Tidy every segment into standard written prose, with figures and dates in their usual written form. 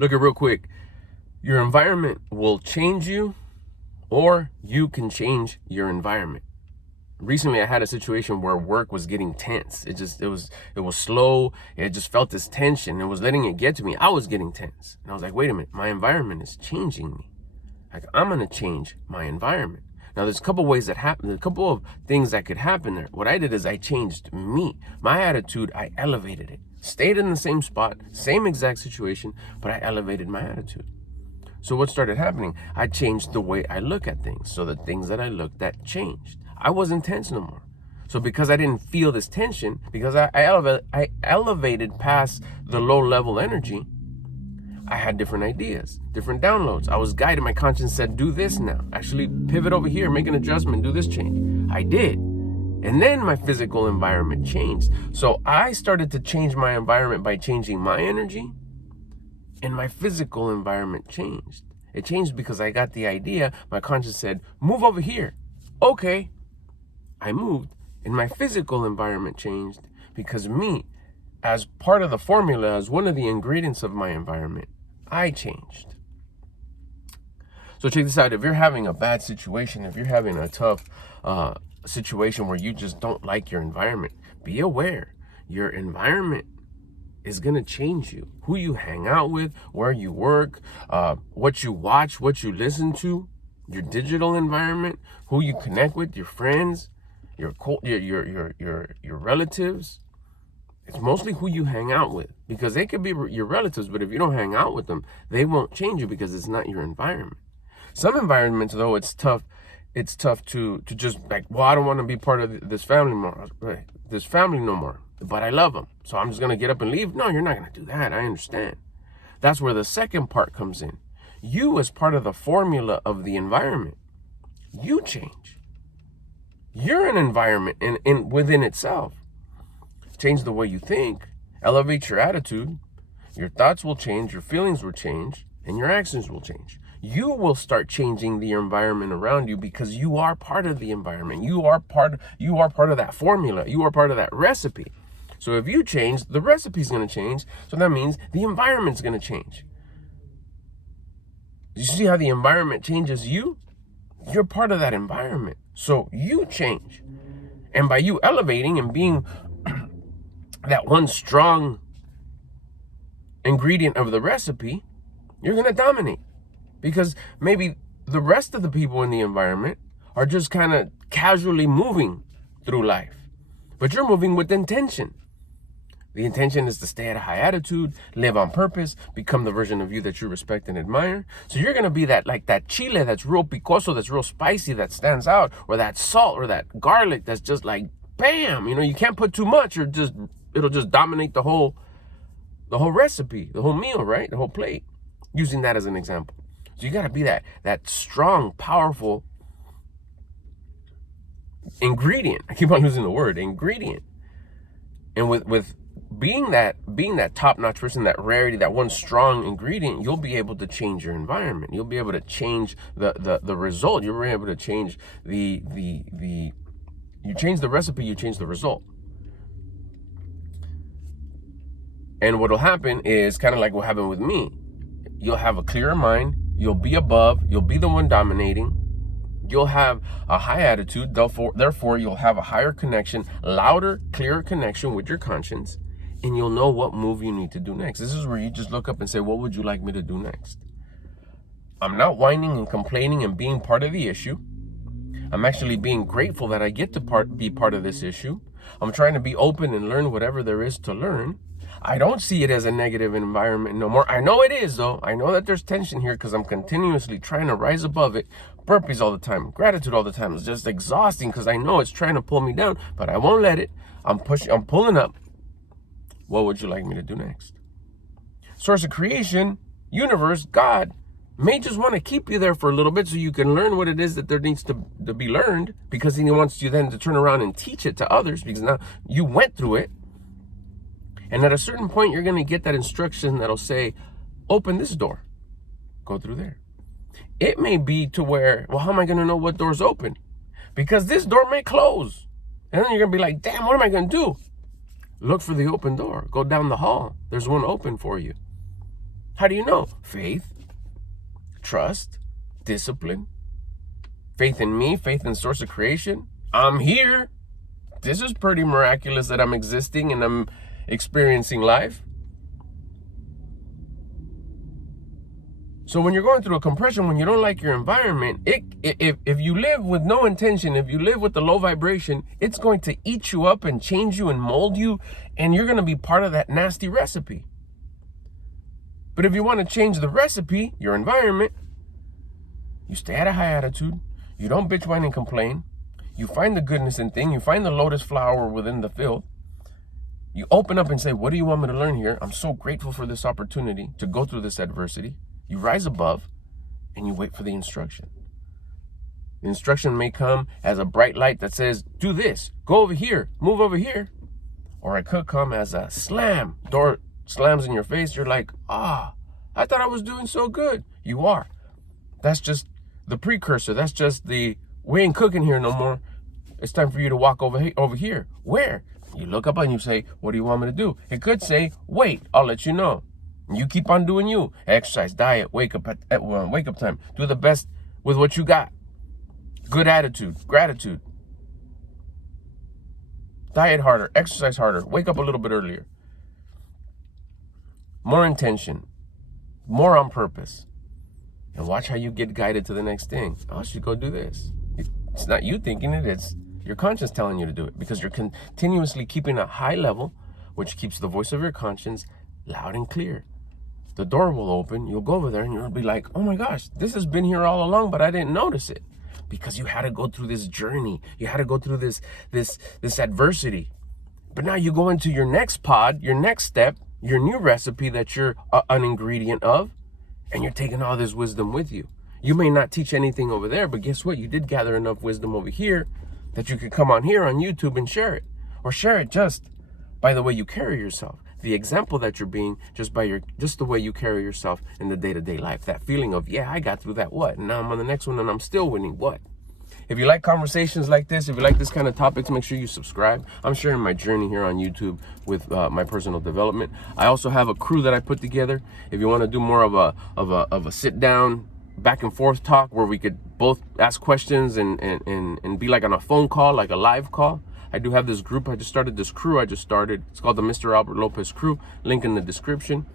Look at real quick. Your environment will change you, or you can change your environment. Recently, I had a situation where work was getting tense. It was slow. It just felt this tension. It was letting it get to me. I was getting tense. And I was like, wait a minute, my environment is changing me. Like, I'm going to change my environment. Now, there's a couple ways that happen. There's a couple of things that could happen there. What I did is I changed me. My attitude, I elevated it. Stayed in the same spot, same exact situation, but I elevated my attitude. So what started happening? I changed the way I look at things. So the things that I looked at changed. I wasn't tense no more. So because I didn't feel this tension, because I elevated past the low level energy, I had different ideas, different downloads. I was guided. My conscience said, do this now. Actually pivot over here, make an adjustment, do this change. I did. And then my physical environment changed. So I started to change my environment by changing my energy, and my physical environment changed. It changed because I got the idea. My conscience said, move over here. Okay. I moved, and my physical environment changed because me, as part of the formula, as one of the ingredients of my environment, I changed. So check this out. If you're having a bad situation, if you're having a tough situation where you just don't like your environment, be aware. Your environment is going to change you. Who you hang out with, where you work, what you watch, what you listen to, your digital environment, who you connect with, your friends, your relatives. It's mostly who you hang out with, because they could be your relatives, but if you don't hang out with them, they won't change you because it's not your environment. Some environments, though, it's tough to just like, well, I don't want to be part of this family no more, but I love them, so I'm just going to get up and leave. No, you're not going to do that. I understand. That's where the second part comes in. You, as part of the formula of the environment, you change. You're an environment within itself. Change the way you think, elevate your attitude, your thoughts will change, your feelings will change, and your actions will change. You will start changing the environment around you because you are part of the environment. You are part of that formula. You are part of that recipe. So if you change, the recipe's going to change. So that means the environment's going to change. You see how the environment changes you? You're part of that environment. So you change. And by you elevating and being that one strong ingredient of the recipe, you're going to dominate. Because maybe the rest of the people in the environment are just kind of casually moving through life. But you're moving with intention. The intention is to stay at a high attitude, live on purpose, become the version of you that you respect and admire. So you're going to be that chile that's real picoso, that's real spicy, that stands out, or that salt or that garlic that's just like, bam, you can't put too much or it'll just dominate the whole recipe, the whole meal, right? The whole plate. Using that as an example. So you got to be that strong, powerful ingredient. I keep on using the word ingredient. And with being that top-notch person, that rarity, that one strong ingredient, you'll be able to change your environment. You'll be able to change the result. You'll be able to change you change the recipe, you change the result. And what'll happen is kind of like what happened with me. You'll have a clearer mind. You'll be above. You'll be the one dominating. You'll have a high attitude. Therefore, you'll have a higher connection, louder, clearer connection with your conscience, and you'll know what move you need to do next. This is where you just look up and say, what would you like me to do next? I'm not whining and complaining and being part of the issue. I'm actually being grateful that I get to be part of this issue. I'm trying to be open and learn whatever there is to learn. I don't see it as a negative environment no more. I know it is, though. I know that there's tension here because I'm continuously trying to rise above it. Burpees all the time, gratitude all the time. It's just exhausting because I know it's trying to pull me down, but I won't let it. I'm pulling up. What would you like me to do next? Source of creation, universe, God, may just want to keep you there for a little bit so you can learn what it is that there needs to be learned, because he wants you then to turn around and teach it to others because now you went through it. And at a certain point, you're going to get that instruction that'll say, open this door, go through there. It may be to where, well, how am I going to know what door's open? Because this door may close. And then you're going to be like, damn, what am I going to do? Look for the open door. Go down the hall. There's one open for you. How do you know? Faith, trust, discipline, faith in me, faith in source of creation. I'm here. This is pretty miraculous that I'm existing and I'm experiencing life. So when you're going through a compression, when you don't like your environment, if you live with no intention, if you live with the low vibration, it's going to eat you up and change you and mold you, and you're going to be part of that nasty recipe. But if you want to change the recipe, your environment, you stay at a high attitude, you don't bitch, whine, and complain, you find the goodness in things, you find the lotus flower within the field, you open up and say, what do you want me to learn here? I'm so grateful for this opportunity to go through this adversity. You rise above and you wait for the instruction. The instruction may come as a bright light that says, do this, go over here, move over here. Or it could come as a slam. Door slams in your face. You're like, I thought I was doing so good. You are. That's just the precursor. That's just the, we ain't cooking here no more. It's time for you to walk over here. Where? You look up and you say, what do you want me to do? It could say, wait, I'll let you know. You keep on doing you. Exercise, diet, wake up time. Do the best with what you got. Good attitude, gratitude. Diet harder, exercise harder, wake up a little bit earlier. More intention, more on purpose. And watch how you get guided to the next thing. I should go do this. It's not you thinking it, it's your conscience telling you to do it, because you're continuously keeping a high level, which keeps the voice of your conscience loud and clear. The door will open, you'll go over there and you'll be like, oh my gosh, this has been here all along, but I didn't notice it. Because you had to go through this journey. You had to go through this adversity. But now you go into your next pod, your next step, your new recipe that you're an ingredient of, and you're taking all this wisdom with you. You may not teach anything over there, but guess what? You did gather enough wisdom over here that you could come on here on YouTube and share it. Or share it just by the way you carry yourself. The example that you're being, just the way you carry yourself in the day-to-day life. That feeling of, yeah, I got through that, what? And now I'm on the next one and I'm still winning, what? If you like conversations like this, if you like this kind of topics, make sure you subscribe. I'm sharing my journey here on YouTube with my personal development. I also have a crew that I put together. If you want to do more of a sit down, back and forth talk where we could both ask questions and be like on a phone call, like a live call, I do have this group. I just started this crew. It's called the Mr. Albert Lopez Crew. Link in the description.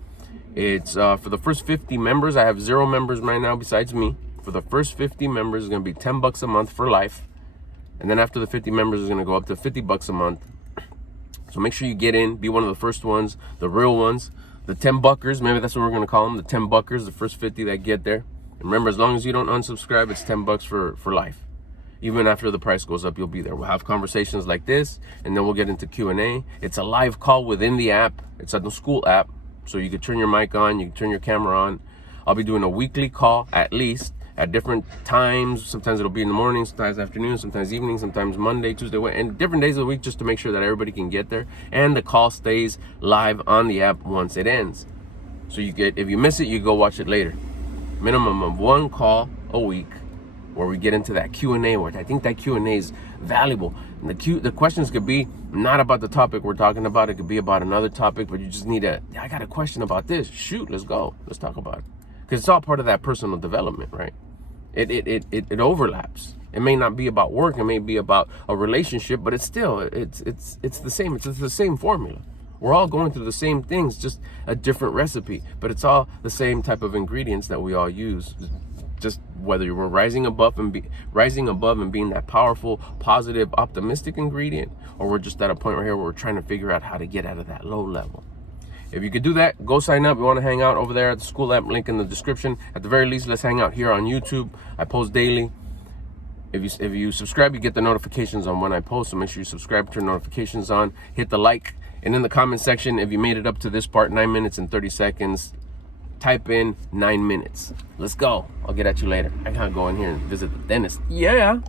It's for the first 50 members. I have 0 members right now besides me. For the first 50 members, it's going to be $10 a month for life. And then after the 50 members, it's going to go up to $50 a month. So make sure you get in. Be one of the first ones, the real ones. The 10 buckers, maybe that's what we're going to call them. The 10 buckers, the first 50 that get there. And remember, as long as you don't unsubscribe, it's $10 for life. Even after the price goes up, you'll be there. We'll have conversations like this, and then we'll get into Q&A. It's a live call within the app. It's on the school app, so you can turn your mic on, you can turn your camera on. I'll be doing a weekly call, at least, at different times. Sometimes it'll be in the morning, sometimes afternoon, sometimes evening, sometimes Monday, Tuesday, and different days of the week, just to make sure that everybody can get there. And the call stays live on the app once it ends. So if you miss it, you go watch it later. Minimum of 1 call a week, where we get into that Q&A, where I think that Q&A is valuable. And the questions could be not about the topic we're talking about. It could be about another topic, but you just need I got a question about this. Shoot, let's go. Let's talk about it. Because it's all part of that personal development, right? It overlaps. It may not be about work. It may be about a relationship, but it's the same. It's the same formula. We're all going through the same things, just a different recipe. But it's all the same type of ingredients that we all use. Just whether we're rising above and being that powerful, positive, optimistic ingredient, or we're just at a point right here where we're trying to figure out how to get out of that low level. If you could do that, go sign up. You want to hang out over there at the school app, link in the description. At the very least, let's hang out here on YouTube. I post daily. If you subscribe, you get the notifications on when I post, so make sure you subscribe, turn notifications on, hit the like, and in the comment section, if you made it up to this part, 9 minutes and 30 seconds, type in 9 minutes. Let's go. I'll get at you later. I gotta go in here and visit the dentist. Yeah.